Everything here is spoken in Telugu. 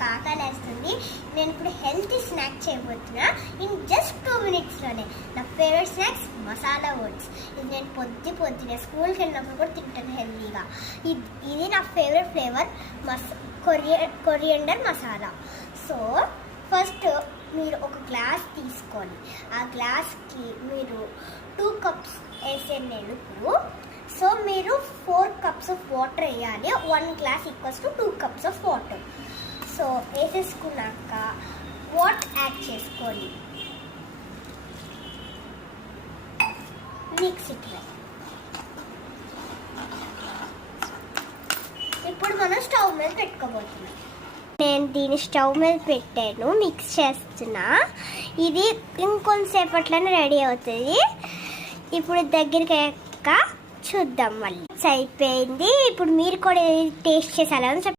నాకు ఆకలి వేస్తుంది. నేను ఇప్పుడు హెల్తీ స్నాక్ చేయబోతున్నా ఇన్ జస్ట్ 2 minutesలోనే. నా ఫేవరెట్ స్నాక్స్ మసాలా ఓట్స్. ఇది నేను పొద్దునే స్కూల్కి వెళ్ళినప్పుడు కూడా తింటాను హెల్తీగా. ఇది నా favourite flavour coriander masala. So first మీరు ఒక గ్లాస్ తీసుకొని ఆ గ్లాస్కి మీరు 2 cups వేసే నెలుపు. సో మీరు 4 cups ఆఫ్ వాటర్ వేయాలి. 1 glass equals to 2 cups of water. So వేసేసుకున్నాక వాటర్ యాడ్ చేసుకోండి. Mix it. ఇప్పుడు మనం స్టవ్ మీద పెట్టుకోబోతున్నాం. నేను దీన్ని స్టవ్ మీద పెట్టాను, మిక్స్ చేస్తున్నా. ఇది ఇంకొంతసేపట్లోనే రెడీ అవుతుంది. ఇప్పుడు దగ్గరికి చూద్దాం. మళ్ళీ అయిపోయింది. ఇప్పుడు మీరు కూడా టేస్ట్ చేసేలా